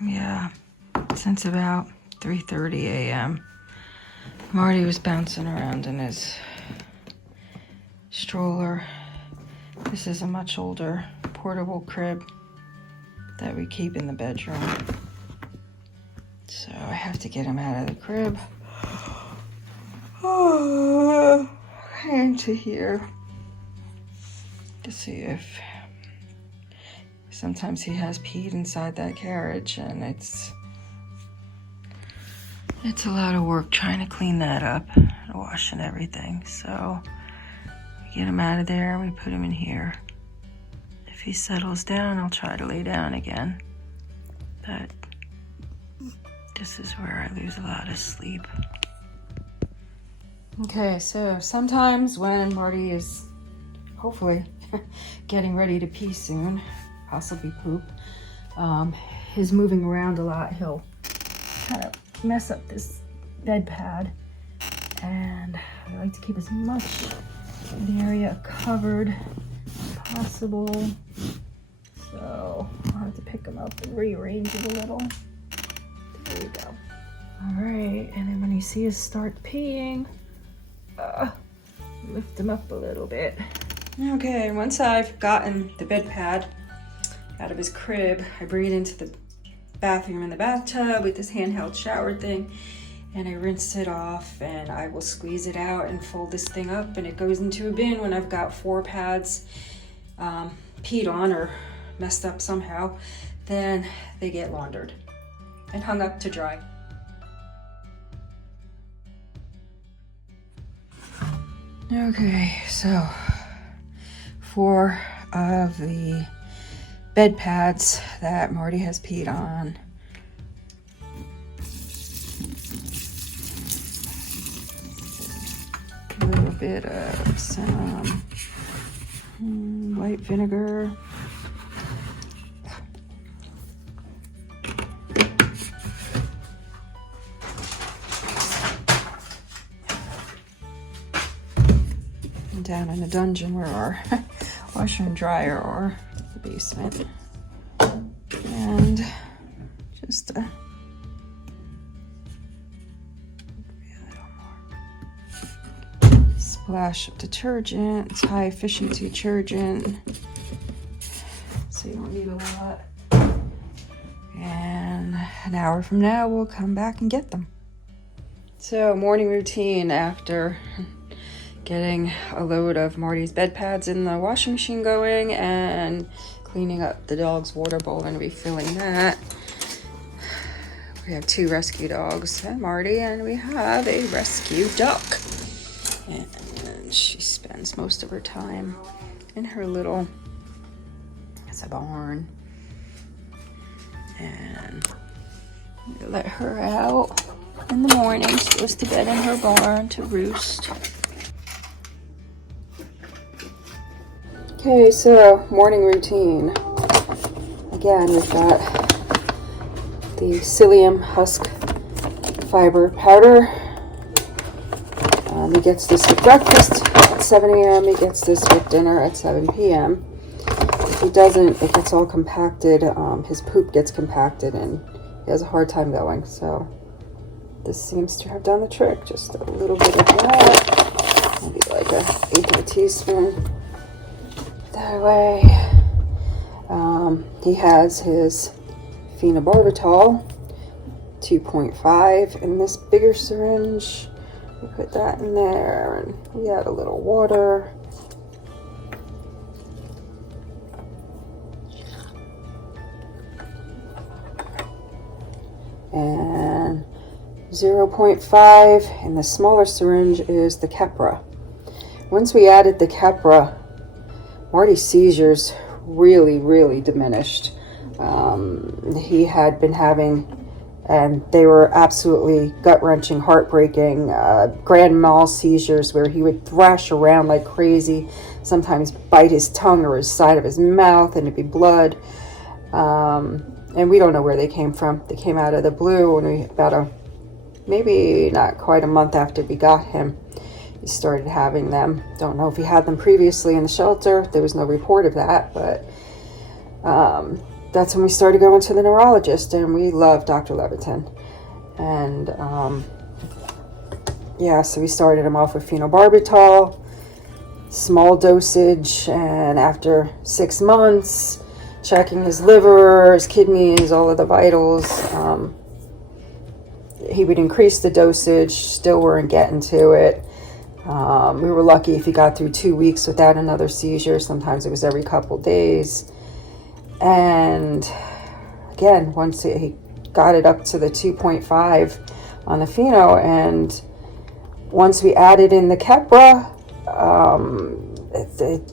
Yeah, since about 3:30 a.m. Marty was bouncing around in his stroller. This is a much older portable crib that we keep in the bedroom. So I have to get him out of the crib. Into here to see if sometimes he has peed inside that carriage, and it's a lot of work trying to clean that up and wash and everything. So we get him out of there and we put him in here. If he settles down, I'll try to lay down again. But this is where I lose a lot of sleep. Okay, so sometimes when Marty is hopefully getting ready to pee soon, possibly poop, he's moving around a lot. He'll kind of mess up this bed pad, and I like to keep as much of the area covered as possible. So I'll have to pick him up and rearrange it a little. There we go. All right, and then when you see us start peeing, lift him up a little bit. Okay, once I've gotten the bed pad out of his crib, I bring it into the bathroom in the bathtub with this handheld shower thing, and I rinse it off, and I will squeeze it out and fold this thing up, and it goes into a bin when I've got 4 pads peed on or messed up somehow. Then they get laundered and hung up to dry. Okay, so 4 of the bed pads that Marty has peed on. A little bit of some white vinegar. Down in the dungeon where our washer and dryer are, the basement. And just a splash of detergent. It's high efficiency detergent, so you don't need a lot. And an hour from now, we'll come back and get them. So morning routine after getting a load of Marty's bed pads in the washing machine going and cleaning up the dog's water bowl and refilling that. We have 2 rescue dogs, and Marty, and we have a rescue duck. And she spends most of her time in her little, it's a barn. And we let her out in the morning. She goes to bed in her barn to roost. Okay, so morning routine. Again, we've got the psyllium husk fiber powder. He gets this with breakfast at 7 a.m. He gets this with dinner at 7 p.m. If he doesn't, it gets all compacted. His poop gets compacted and he has a hard time going. So this seems to have done the trick. Just a little bit of that, maybe like an eighth of a teaspoon that way. He has his phenobarbital 2.5 in this bigger syringe. We put that in there, and we add a little water. And 0.5 in the smaller syringe is the Keppra. Once we added the Keppra, Marty's seizures really diminished. He had been having, and they were absolutely gut-wrenching, heartbreaking, grand mal seizures where he would thrash around like crazy, sometimes bite his tongue or his side of his mouth, and it'd be blood. And we don't know where they came from. They came out of the blue, and maybe not quite a month after we got him, he started having them. Don't know if he had them previously in the shelter. There was no report of that, but that's when we started going to the neurologist, and we love Dr. Levitin. And yeah, so we started him off with phenobarbital, small dosage, and after 6 months, checking his liver, his kidneys, all of the vitals, he would increase the dosage, still weren't getting to it. We were lucky if he got through 2 weeks without another seizure. Sometimes it was every couple days. And again, once he got it up to the 2.5 on the pheno, and once we added in the Keppra,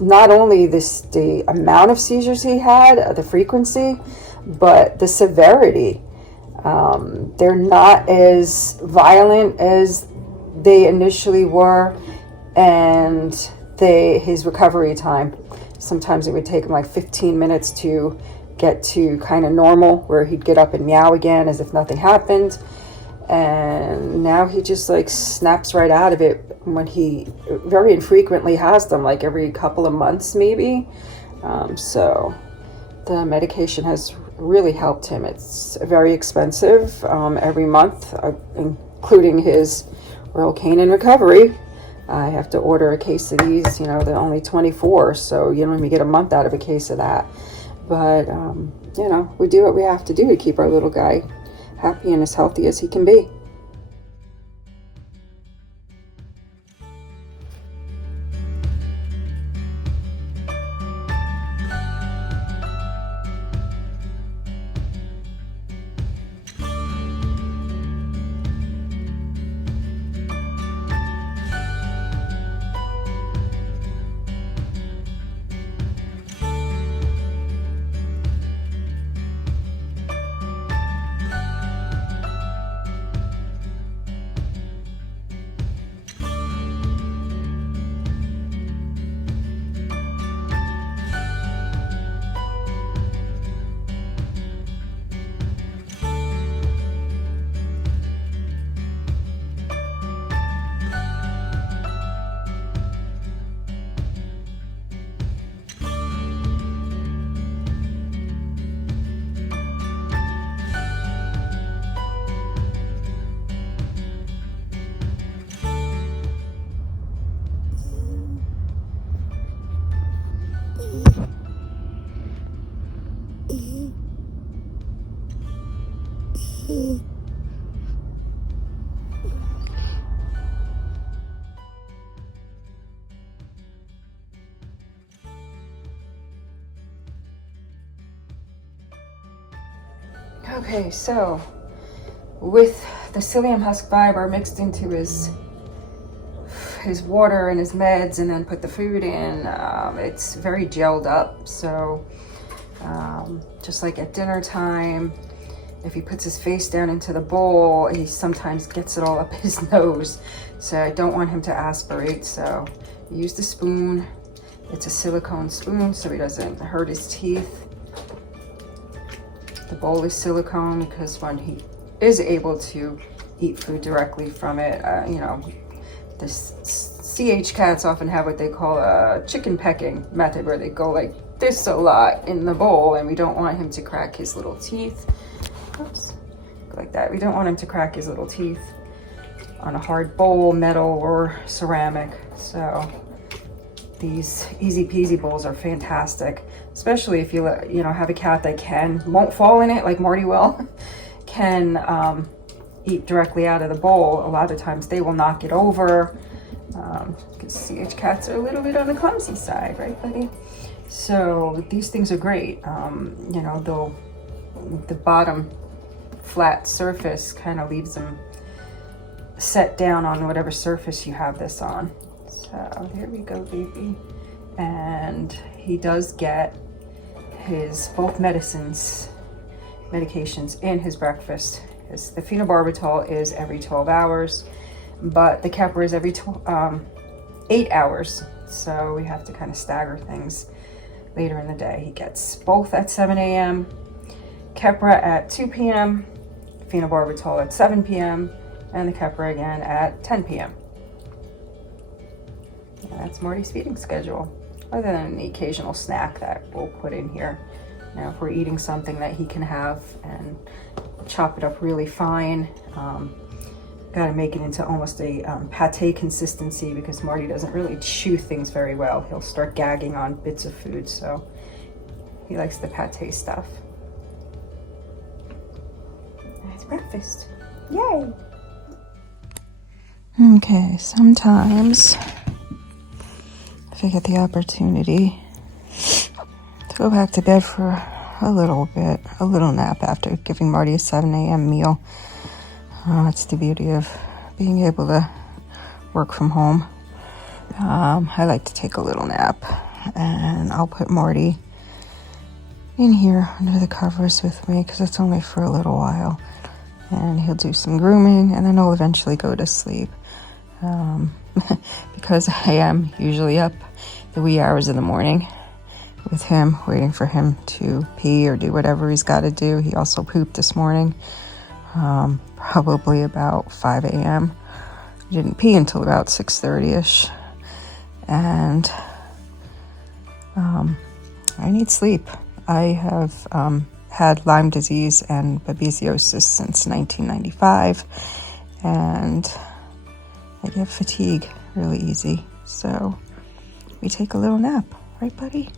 not only the amount of seizures he had, the frequency, but the severity. They're not as violent as they initially were, and his recovery time, sometimes it would take him like 15 minutes to get to kind of normal, where he'd get up and meow again as if nothing happened. And now he just like snaps right out of it when he very infrequently has them, like every couple of months maybe. So the medication has really helped him. It's very expensive every month, including his Royal Canin recovery. I have to order a case of these, they're only 24, so you don't even get a month out of a case of that. But, we do what we have to do to keep our little guy happy and as healthy as he can be. Okay, so with the psyllium husk fiber mixed into his water and his meds, and then put the food in, it's very gelled up. So just like at dinner time, if he puts his face down into the bowl, he sometimes gets it all up his nose. So I don't want him to aspirate, so use the spoon. It's a silicone spoon, so he doesn't hurt his teeth. The bowl is silicone because when he is able to eat food directly from it, the CH cats often have what they call a chicken pecking method, where they go like this a lot in the bowl, and we don't want him to crack his little teeth. Oops, like that. We don't want him to crack his little teeth. on a hard bowl, metal or ceramic. So these easy peasy bowls are fantastic, especially if you have a cat that won't fall in it like Marty will, can eat directly out of the bowl. A lot of times they will knock it over, because CH cats are a little bit on the clumsy side, right, buddy? So these things are great. The bottom flat surface kind of leaves them set down on whatever surface you have this on. So there we go, baby. And he does get his both medications in his breakfast. The phenobarbital is every 12 hours, but the Keppra is every 8 hours. So we have to kind of stagger things later in the day. He gets both at 7 a.m., Keppra at 2 p.m., phenobarbital at 7 p.m., and the Keppra again at 10 p.m. And that's Marty's feeding schedule, other than the occasional snack that we'll put in here. Now, if we're eating something that he can have and chop it up really fine, got to make it into almost a pate consistency, because Marty doesn't really chew things very well. He'll start gagging on bits of food, so he likes the pate stuff. That's breakfast. Yay! Okay, sometimes if I get the opportunity to go back to bed for a little nap after giving Marty a 7 a.m. meal. It's the beauty of being able to work from home. I like to take a little nap, and I'll put Marty in here under the covers with me, because it's only for a little while, and he'll do some grooming, and then I'll eventually go to sleep. Because I am usually up the wee hours of the morning with him, waiting for him to pee or do whatever he's got to do. He also pooped this morning, probably about 5 a.m. He didn't pee until about 6:30ish, and I need sleep. I have had Lyme disease and babesiosis since 1995, and I get fatigue really easy, so we take a little nap, right, buddy?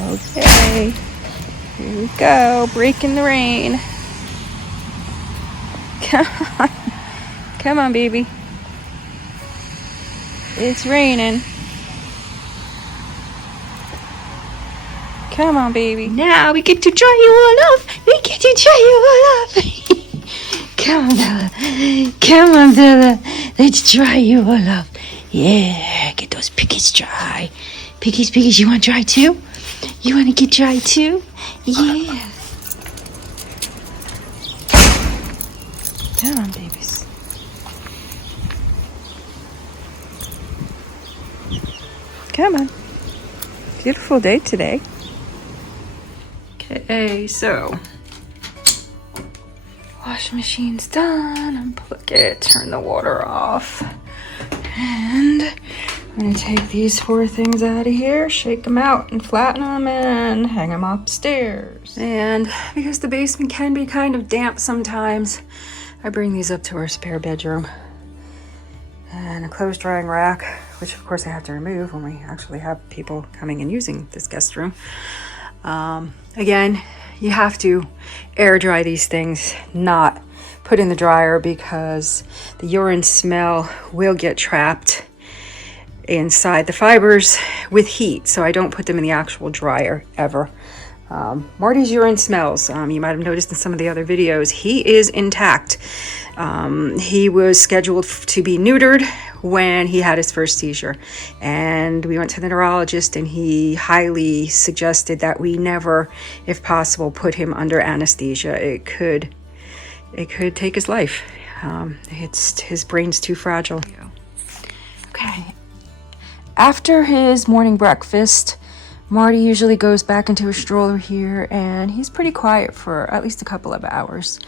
Okay, here we go, breaking the rain. Come on, baby. It's raining. Come on, baby. Now we get to dry you all off. We get to dry you all off. Come on, Bella. Come on, Bella. Let's dry you all off. Yeah, get those piggies dry. Piggies, you want dry too? You want to get dry too? Yeah. Come on, babies. Come on. Beautiful day today. Okay, so wash machine's done. Unplug it, turn the water off. And I'm gonna take these 4 things out of here, shake them out and flatten them and hang them upstairs. And because the basement can be kind of damp sometimes, I bring these up to our spare bedroom. And a clothes drying rack, which of course I have to remove when we actually have people coming and using this guest room. Again, you have to air dry these things, not put in the dryer, because the urine smell will get trapped inside the fibers with heat. So I don't put them in the actual dryer ever. Marty's urine smells. You might have noticed in some of the other videos, he is intact. He was scheduled to be neutered when he had his first seizure, and we went to the neurologist, and he highly suggested that we never, if possible, put him under anesthesia. It could take his life. His brain's too fragile. Okay. After his morning breakfast, Marty usually goes back into a stroller here, and he's pretty quiet for at least a couple of hours.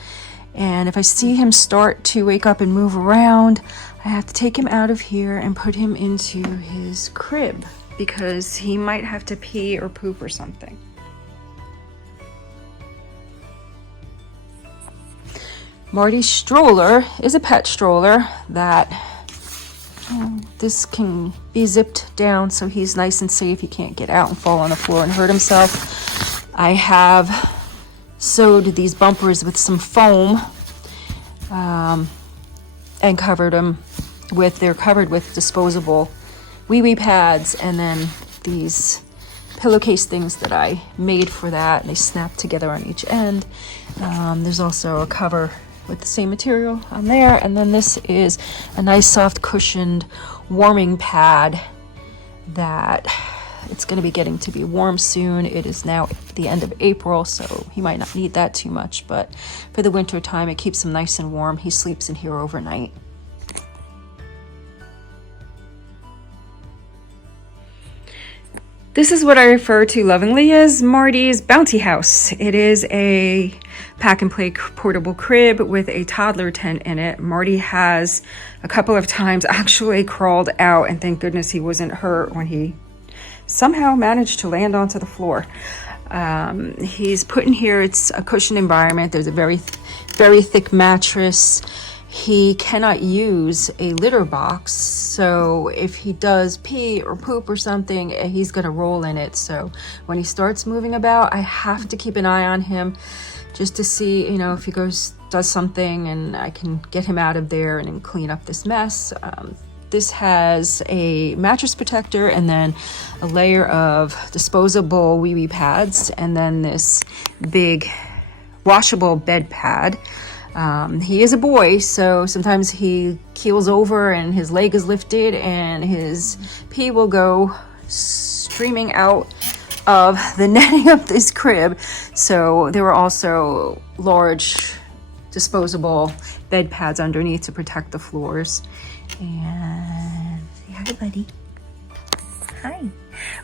And if I see him start to wake up and move around, I have to take him out of here and put him into his crib because he might have to pee or poop or something. Marty's stroller is a pet stroller that this can be zipped down so he's nice and safe. He can't get out and fall on the floor and hurt himself. I have sewed these bumpers with some foam and covered them with, they're covered with disposable wee pads, and then these pillowcase things that I made for that, and they snap together on each end. There's also a cover with the same material on there, and then this is a nice soft cushioned warming pad that it's going to be getting to be warm soon. It is now the end of April, so he might not need that too much, but for the winter time it keeps him nice and warm. He sleeps in here overnight. This is what I refer to lovingly as Marty's bounty house. It is a pack and play portable crib with a toddler tent in it. Marty has a couple of times actually crawled out, and thank goodness he wasn't hurt when he somehow managed to land onto the floor. He's put in here, it's a cushioned environment. There's a very thick mattress. He cannot use a litter box, so if he does pee or poop or something, he's gonna roll in it. So when he starts moving about, I have to keep an eye on him just to see, you know, if he does something, and I can get him out of there and clean up this mess. This has a mattress protector and then a layer of disposable wee pads, and then this big washable bed pad. He is a boy, so sometimes he keels over and his leg is lifted and his pee will go streaming out of the netting of this crib. So there were also large disposable bed pads underneath to protect the floors. And say hi, buddy. Hi.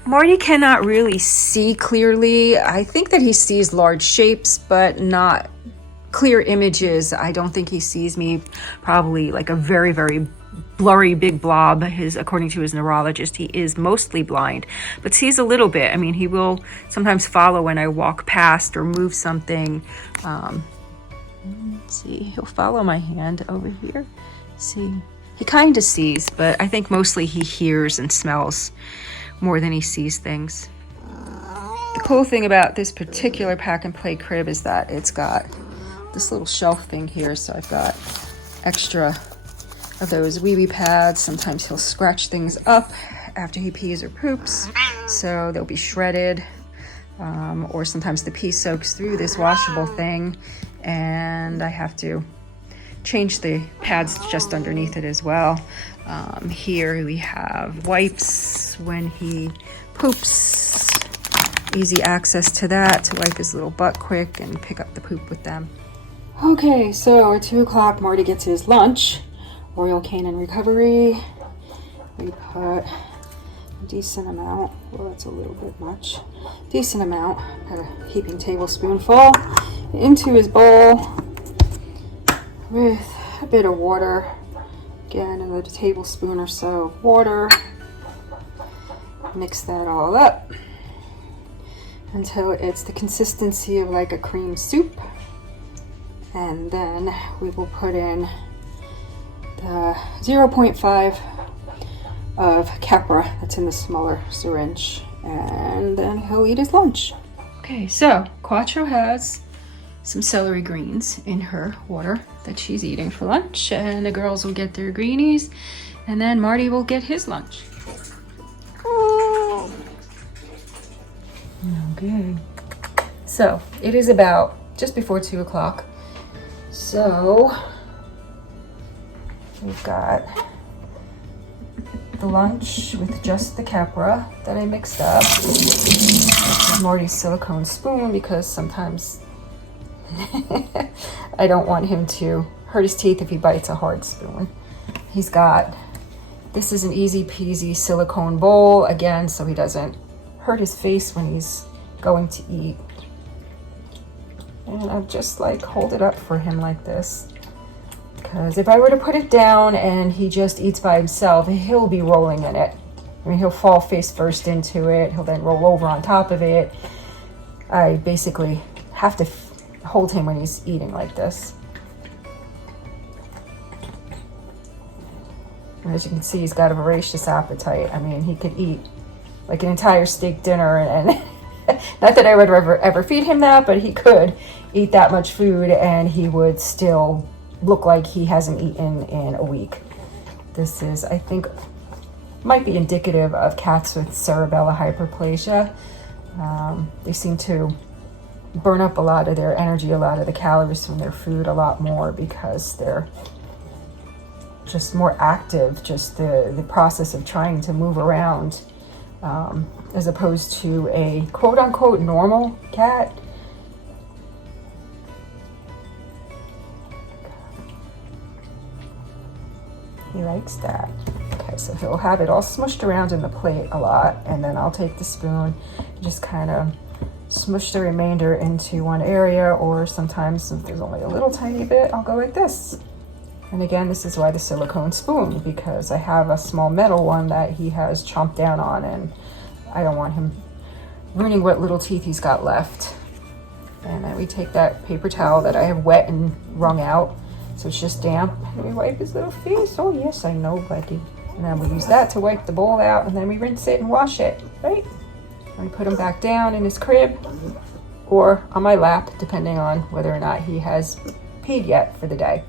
Marty cannot really see clearly. I think that he sees large shapes, but not clear images. I don't think he sees me, probably like a very blurry big blob. According to his neurologist, he is mostly blind, but sees a little bit. I mean, he will sometimes follow when I walk past or move something. Let's see, he'll follow my hand over here. See, he kind of sees, but I think mostly he hears and smells more than he sees things. The cool thing about this particular pack and play crib is that it's got this little shelf thing here, so I've got extra of those wee pads. Sometimes he'll scratch things up after he pees or poops, so they'll be shredded, or sometimes the pee soaks through this washable thing and I have to change the pads just underneath it as well. Here we have wipes when he poops, easy access to that to wipe his little butt quick and pick up the poop with them. Okay, so at 2 o'clock, Marty gets his lunch. Royal Canin Recovery. We put a decent amount, well, that's a little bit much, decent amount, about a heaping tablespoonful, into his bowl with a bit of water. Again, another tablespoon or so of water. Mix that all up until it's the consistency of like a cream soup. And then we will put in the 0.5 of Capra that's in the smaller syringe, and then he'll eat his lunch. Okay, so Quattro has some celery greens in her water that she's eating for lunch, and the girls will get their greenies, and then Marty will get his lunch. Okay, so it is about just before 2 o'clock. So we've got the lunch with just the Capra that I mixed up. Marty's silicone spoon, because sometimes I don't want him to hurt his teeth if he bites a hard spoon. He's got, this is an easy peasy silicone bowl, again, so he doesn't hurt his face when he's going to eat. And I've just like hold it up for him like this. Because if I were to put it down and he just eats by himself, he'll be rolling in it. I mean, he'll fall face first into it. He'll then roll over on top of it. I basically have to hold him when he's eating like this. And as you can see, he's got a voracious appetite. I mean, he could eat like an entire steak dinner, and not that I would ever feed him that, but he could eat that much food and he would still look like he hasn't eaten in a week. This is, I think, might be indicative of cats with cerebellar hyperplasia. They seem to burn up a lot of their energy, a lot of the calories from their food a lot more because they're just more active, just the process of trying to move around, as opposed to a quote-unquote normal cat. He likes that. Okay, so he'll have it all smushed around in the plate a lot, and then I'll take the spoon and just kind of smush the remainder into one area, or sometimes if there's only a little tiny bit, I'll go like this. And again, this is why the silicone spoon, because I have a small metal one that he has chomped down on, and I don't want him ruining what little teeth he's got left. And then we take that paper towel that I have wet and wrung out, so it's just damp, and we wipe his little face. Oh yes, I know, buddy. And then we use that to wipe the bowl out, and then we rinse it and wash it, right? And we put him back down in his crib or on my lap, depending on whether or not he has peed yet for the day.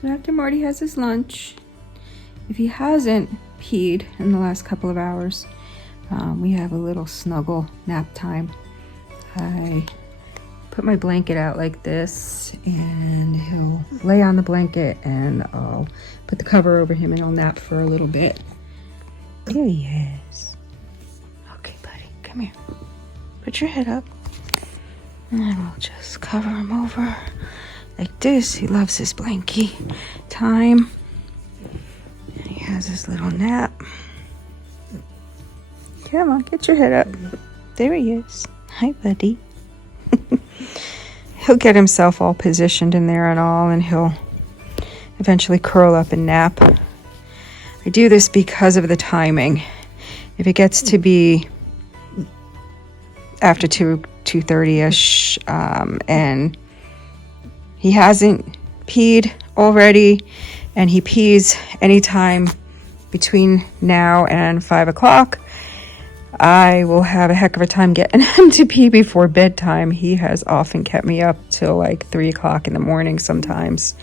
So after Marty has his lunch, if he hasn't peed in the last couple of hours, we have a little snuggle nap time. I put my blanket out like this, and he'll lay on the blanket, and I'll put the cover over him, and he'll nap for a little bit. There he is. Okay, buddy, come here. Put your head up, and then we'll just cover him over like this. He loves his blankie time. And he has his little nap. Come on, get your head up. There he is. Hi, buddy. He'll get himself all positioned in there and all, and he'll eventually curl up and nap. I do this because of the timing. If it gets to be after 2:30ish, and he hasn't peed already, and he pees anytime between now and 5 o'clock, I will have a heck of a time getting him to pee before bedtime. He has often kept me up till like 3 o'clock in the morning sometimes.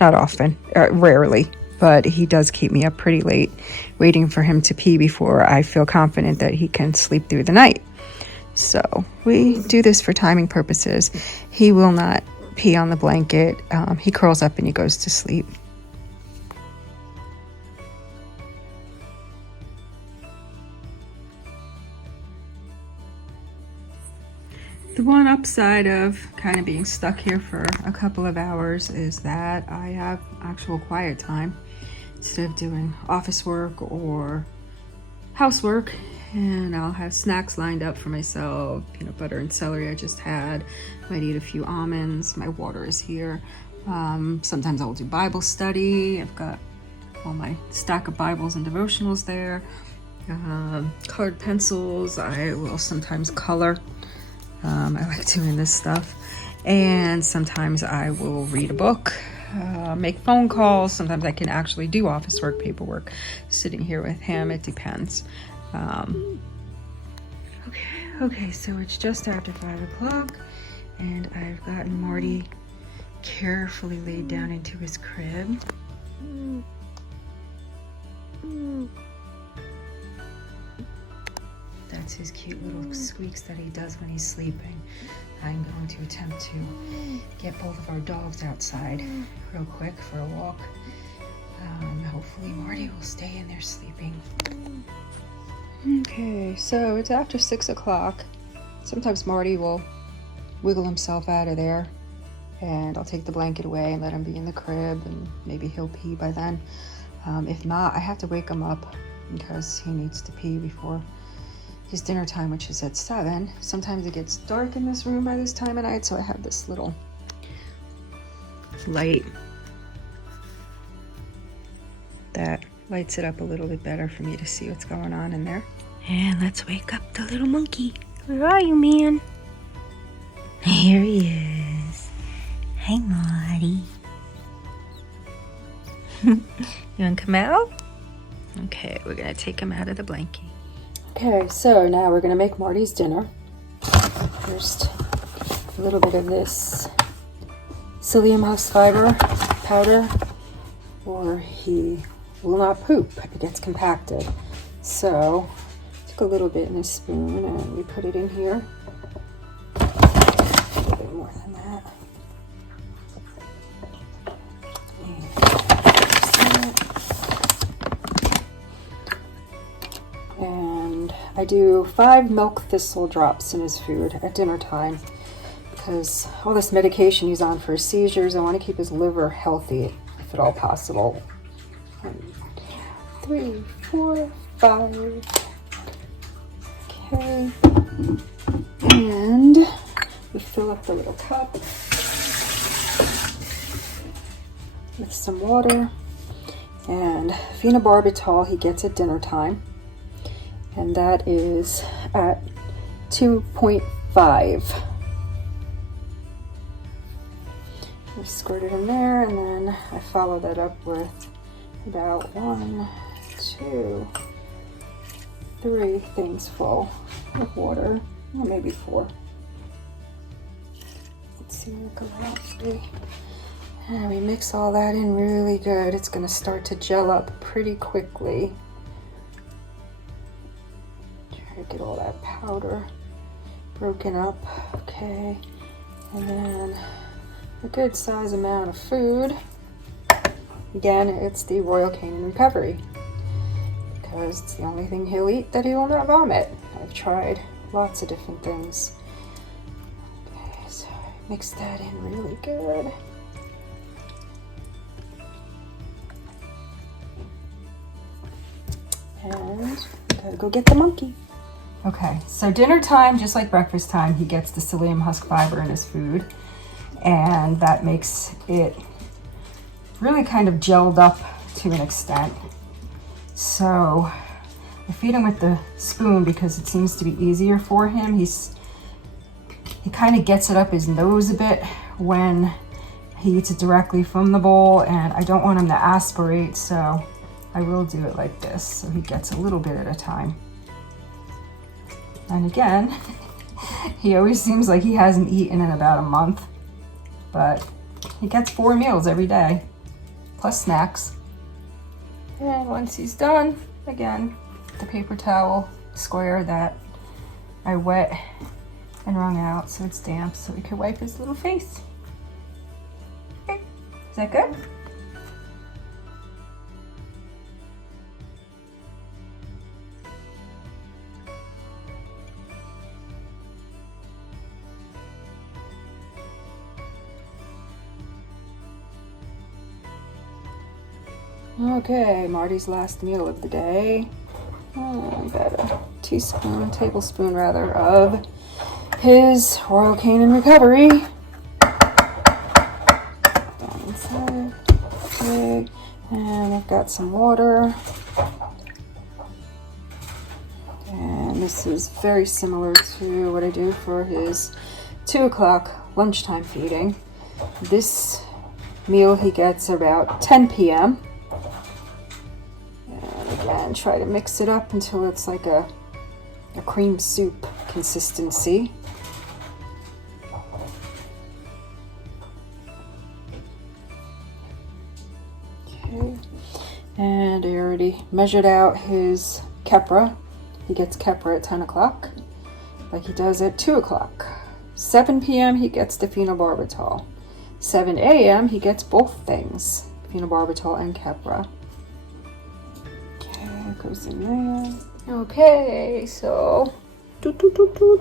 Not often, rarely, but he does keep me up pretty late waiting for him to pee before I feel confident that he can sleep through the night. So we do this for timing purposes. He will not pee on the blanket. He curls up and he goes to sleep. The one upside of kind of being stuck here for a couple of hours is that I have actual quiet time instead of doing office work or housework. And I'll have snacks lined up for myself, peanut butter and celery I just had. Might eat a few almonds. My water is here. Sometimes I'll do Bible study. I've got all my stack of Bibles and devotionals there. Colored pencils. I will sometimes color. I like doing this stuff. And sometimes I will read a book, make phone calls. Sometimes I can actually do office work, paperwork, sitting here with him. It depends. Okay, so it's just after 5 o'clock, and I've gotten Marty carefully laid down into his crib. That That's his cute little squeaks that he does when he's sleeping. I'm going to attempt to get both of our dogs outside real quick for a walk. Hopefully Marty will stay in there sleeping. Okay, so it's after 6 o'clock. Sometimes Marty will wiggle himself out of there, and I'll take the blanket away and let him be in the crib, and maybe he'll pee by then. If not, I have to wake him up because he needs to pee before his dinner time, which is at 7. Sometimes it gets dark in this room by this time of night, so I have this little light that lights it up a little bit better for me to see what's going on in there. And let's wake up the little monkey. Where are you, man? Here he is. Hi, Marty. You want to come out? Okay, we're going to take him out of the blanket. Okay, so now we're going to make Marty's dinner. First, a little bit of this psyllium husk fiber powder, or he will not poop. It gets compacted. So, took a little bit in a spoon and we put it in here. A little bit more than that. And I do 5 milk thistle drops in his food at dinner time because all this medication he's on for his seizures, I want to keep his liver healthy if at all possible. 3, 4, 5. Okay. And we fill up the little cup with some water. And phenobarbital he gets at dinner time. And that is at 2.5. I squirt it in there, and then I follow that up with about 1, 2, 3 things full of water, or maybe 4. Let's see what comes out. 3. And we mix all that in really good. It's going to start to gel up pretty quickly. Try to get all that powder broken up. Okay, and then a good size amount of food. Again, it's the Royal Canin Recovery because it's the only thing he'll eat that he will not vomit. I've tried lots of different things. Okay, so mix that in really good. And gotta go get the monkey. Okay, so dinner time, just like breakfast time, he gets the psyllium husk fiber in his food, and that makes it really kind of gelled up to an extent. So I feed him with the spoon because it seems to be easier for him. He kind of gets it up his nose a bit when he eats it directly from the bowl, and I don't want him to aspirate, so I will do it like this, so he gets a little bit at a time. And again, he always seems like he hasn't eaten in about a month, but he gets 4 meals every day, plus snacks. And once he's done, again, the paper towel square that I wet and wrung out so it's damp so we can wipe his little face. Okay, is that good? Okay, Marty's last meal of the day. About a tablespoon rather, of his Royal Canin Recovery. Down inside. Okay. And I've got some water. And this is very similar to what I do for his 2 o'clock lunchtime feeding. This meal he gets about 10 p.m. And try to mix it up until it's like a cream soup consistency. Okay, and I already measured out his Kepra he gets Keppra at 10 o'clock, like he does at 2 o'clock. 7 p.m. he gets the phenobarbital. 7 a.m. he gets both things, phenobarbital and Keppra. Okay, it goes in there. Okay, so toot toot toot toot.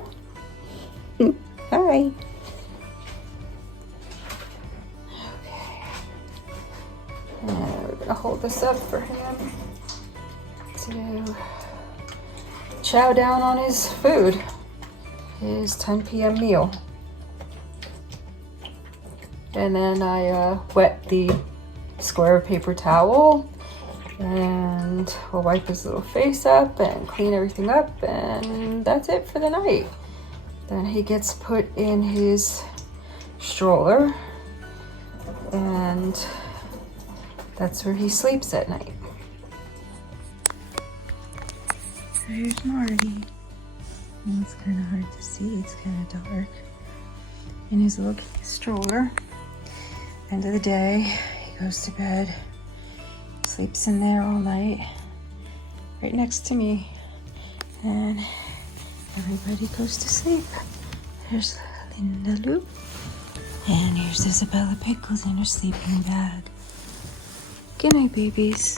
Hi. Okay. And we're gonna hold this up for him to chow down on his food, his 10 p.m. meal. And then I wet the square paper towel, and we'll wipe his little face up and clean everything up, and that's it for the night. Then he gets put in his stroller, and that's where he sleeps at night. There's Marty. Well, it's kind of hard to see, it's kind of dark. In his little stroller. End of the day, he goes to bed, sleeps in there all night, right next to me, and everybody goes to sleep. There's Linda Lou, and here's Isabella Pickles in her sleeping bag. Good night, babies.